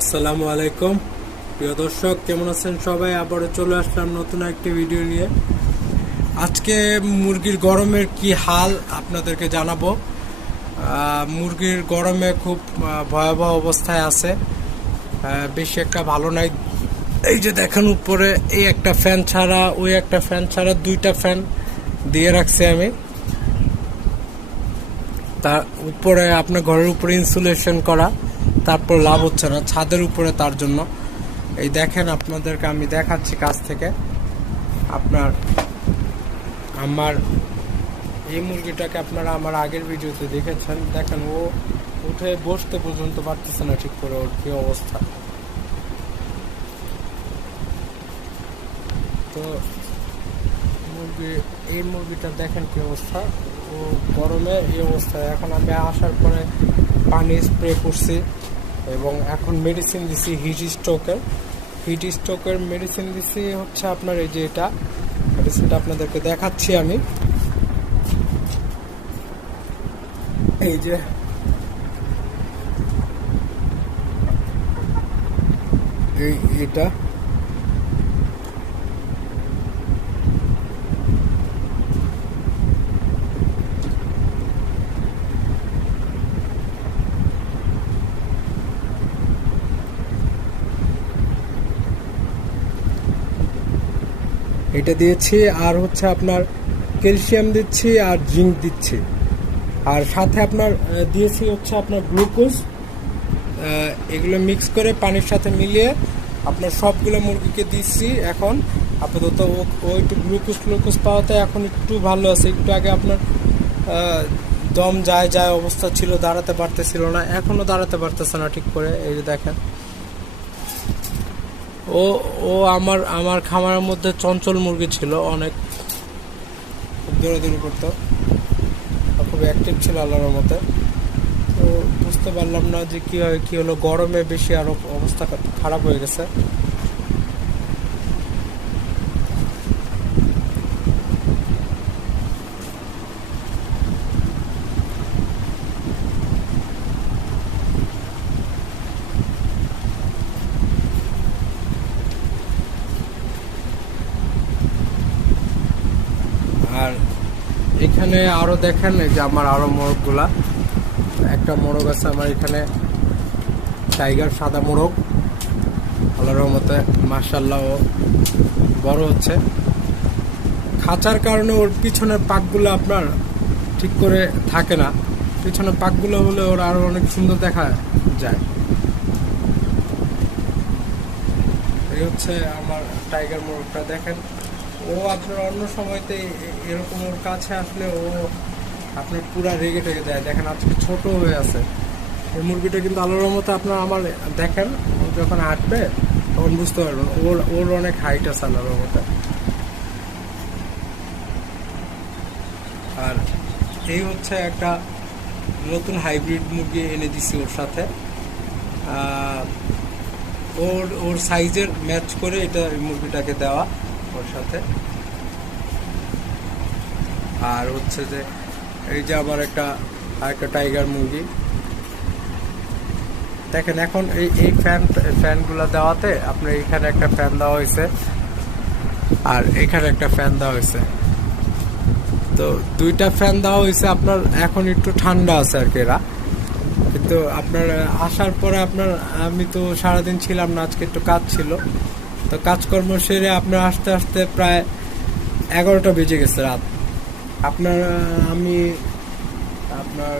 আসসালামু আলাইকুম। প্রিয় দর্শক, কেমন আছেন সবাই? আবারও চলে আসলাম নতুন একটি ভিডিও নিয়ে। আজকে মুরগির গরমের কি হাল আপনাদেরকে জানাব। মুরগির গরমে খুব ভয়াবহ অবস্থায় আছে। বেশি একটা ভালো নাই। এই যে দেখেন উপরে, এই একটা ফ্যান ছাড়া, ওই একটা ফ্যান ছাড়া দুইটা ফ্যান দিয়ে রাখছি আমি। তার উপরে, আপনার ঘরের উপরে ইনসুলেশন করা। তারপর লাভ হচ্ছে না। ছাদের উপরে তার জন্য। এই দেখেন আপনাদেরকে আমি দেখাচ্ছি কাছ থেকে। আপনার আমার এই মুরগিটাকে আপনারা আমার আগের ভিডিওতে দেখেছেন। দেখেন, ও উঠে বসতে পর্যন্ত পারতেছে না ঠিক করে ওর কি অবস্থা। তো মুরগি, এই মুরগিটা দেখেন কি অবস্থা। গরমে এই অবস্থায়। এখন আমি আসার পরে পানি স্প্রে করছি এবং এখন মেডিসিন দিছি হিট স্ট্রোকের হিট স্ট্রোকের মেডিসিন দিছি হচ্ছে আপনার এই যে এটা। মেডিসিনটা আপনাদেরকে দেখাচ্ছি আমি। এই যে। এই এটা। এটা দিয়েছি, আর হচ্ছে আপনার ক্যালসিয়াম দিচ্ছি আর জিঙ্ক দিচ্ছি। আর সাথে আপনার দিয়েছি হচ্ছে আপনার গ্লুকোজ। এগুলো মিক্স করে পানির সাথে মিলিয়ে আপনার সবগুলো মুরগিকে দিচ্ছি এখন। আপাতত ও ও একটু গ্লুকোজ গ্লুকোজ পাওয়াতে এখন একটু ভালো আছে। একটু আগে আপনার দম যায় যায় অবস্থা ছিল, দাঁড়াতে পারতেছিল না। এখনও দাঁড়াতে পারতেছে না ঠিক করে, এই যে দেখেন। ও ও আমার আমার খামারের মধ্যে চঞ্চল মুরগি ছিল অনেক। দৌড়াদৌড়ি করতো। খুব অ্যাক্টিভ ছিল আল্লাহর মতে তো বুঝতে পারলাম না যে কীভাবে কী হলো। গরমে বেশি আরও অবস্থা খারাপ হয়ে গেছে আর এখানে আরও দেখেন যে আমার আরও মোরগগুলা। একটা মোরগ আছে আমার এখানে। টাইগার সাদা মোরগ। আল্লাহর রহমতে মার্শাল্লাহ ও বড় হচ্ছে। খাঁচার কারণে ওর পিছনের পাকগুলো আপনার ঠিক করে থাকে না। পিছনের পাকগুলো হলে ওর আরও অনেক সুন্দর দেখা যায়। এই হচ্ছে আমার টাইগার মোরগটা, দেখেন। ও আপনার অন্য সময়তে এরকম ওর কাছে আসলে ও আপনার পুরা রেগে টেগে দেয়। দেখেন আজকে ছোট হয়ে আছে। এই মুরগিটা কিন্তু আলোর মতো আপনার আমার দেখেন, ও যখন হাঁটবে, তখন বুঝতে পারবেন, ওর ওর অনেক হাইট আছে আলোর মতো আর এই হচ্ছে একটা নতুন হাইব্রিড মুরগি এনে দিছি ওর সাথে। ওর ওর সাইজের ম্যাচ করে এটা মুরগিটাকে দেওয়া। ওর সাথে। আর হচ্ছে যে, এই যে আবার একটা, আরেকটা টাইগার মুরগি দেখেন, এখন এই এই ফ্যান ফ্যানগুলো দেওয়াতে আপনার এখানে একটা ফ্যান দেওয়া হয়েছে। আর এখানে একটা ফ্যান দেওয়া হয়েছে। তো দুইটা ফ্যান দেওয়া হয়েছে, আপনার এখন একটু ঠান্ডা আছে আর কি এরা। কিন্তু আপনার, আসার পরে আপনার, আমি তো সারাদিন ছিলাম না, আজকে একটু কাজ ছিল। তো কাজকর্ম সেরে আপনার আসতে আসতে প্রায় এগারোটা বেজে গেছে রাত। আপনার, আমি আপনার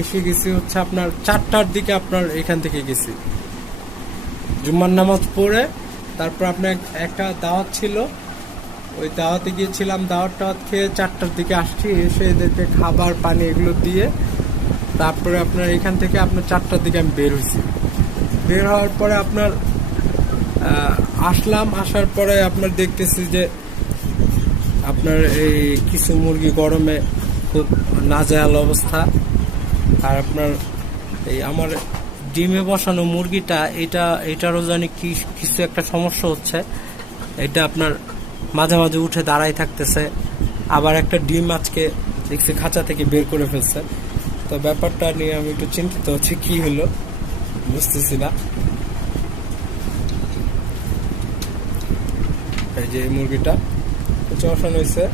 এসে গেছি হচ্ছে আপনার চারটার দিকে আপনার এখান থেকে গেছি। জুম্মার নামাজ পড়ে তারপর আপনার একটা দাওয়াত ছিল। ওই দাওয়াতে গিয়েছিলাম, দাওয়াত টাওয়াত খেয়ে চারটার দিকে আসছি, এসে এদেরকে খাবার, পানি এগুলো দিয়ে তারপরে আপনার এখান থেকে আপনার চারটার দিকে আমি বের হয়েছি। বের হওয়ার পরে আপনার আসলাম, আসার পরে আপনার দেখতেছি যে আপনার এই কিছু মুরগি গরমে খুব নাজেহাল অবস্থা। আর আপনার এই আমার ডিমে বসানো মুরগিটা, এটা, এটারও জানি কি, কিছু একটা সমস্যা হচ্ছে। এটা আপনার মাঝে মাঝে উঠে দাঁড়াই থাকতেছে। আবার একটা ডিম আজকে দেখছি খাঁচা থেকে বের করে ফেলছে। তো ব্যাপারটা নিয়ে আমি একটু চিন্তিত হচ্ছি, কি হলো? বুঝতেছি না। এই যে মুরগিটা। চষানো হয়েছে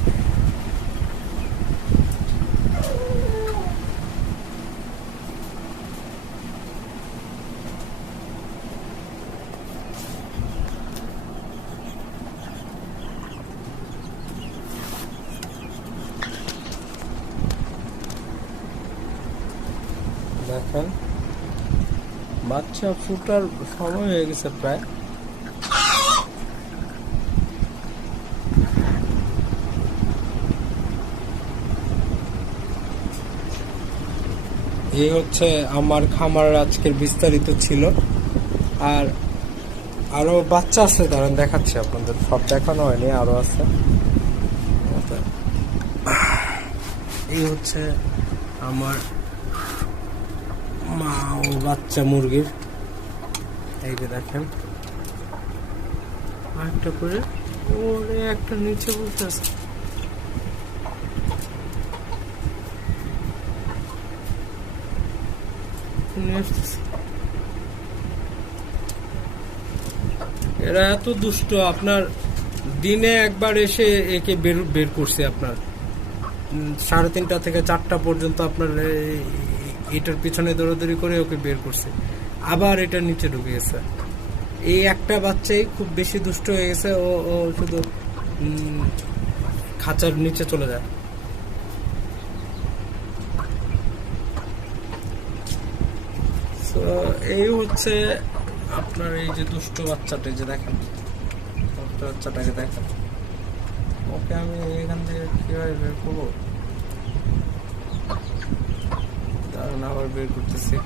দেখেন বাচ্চা ফুটার সময় হয়ে গেছে প্রায়। এই হচ্ছে আমার খামার আজকের বিস্তারিত ছিল। আর আরও বাচ্চা আছে ধরেন দেখাচ্ছি আপনাদের। সব দেখানো হয়নি, আরও আছে। এই হচ্ছে আমার মা ও বাচ্চা মুরগির। এই যে দেখেন। আরেকটা করে। ওরে, একটা নিচে বসে আছে। এরা এত দুষ্ট, আপনার দিনে একবার এসে একে বের বের করছে আপনার। সাড়ে তিনটা থেকে চারটা পর্যন্ত আপনার এটার পিছনে দৌড়াদৌড়ি করে ওকে বের করছে। আবার এটা নিচে ঢুকে গেছে। এই একটা বাচ্চাই খুব বেশি দুষ্ট হয়ে গেছে, ও ও শুধু খাঁচার নিচে চলে যায়। তো এই হচ্ছে আপনার এই যে দুষ্ট বাচ্চাটা যে দেখেন। দুষ্ট বাচ্চাটাকে দেখেন। ওকে আমি এখান থেকে কীভাবে বের করব? কারণ আবার বের করতেছি।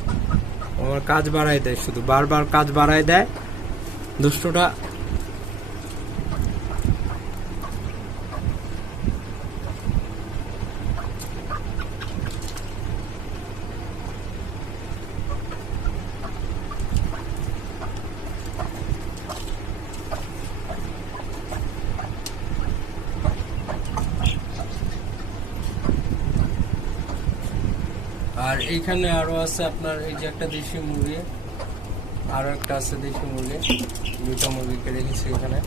আমার কাজ বাড়াই দেয় শুধু, বারবার কাজ বাড়াই দেয়। দুষ্টটা আর এইখানে আরও আছে আপনার এই যে একটা দেশি মুরগি, আরও একটা আছে দেশি মুরগি দুটো মুরগিকে রেখেছি এখানে।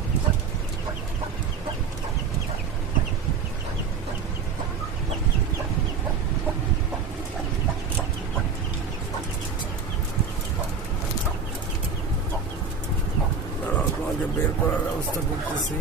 বের করার ব্যবস্থা করতেছি।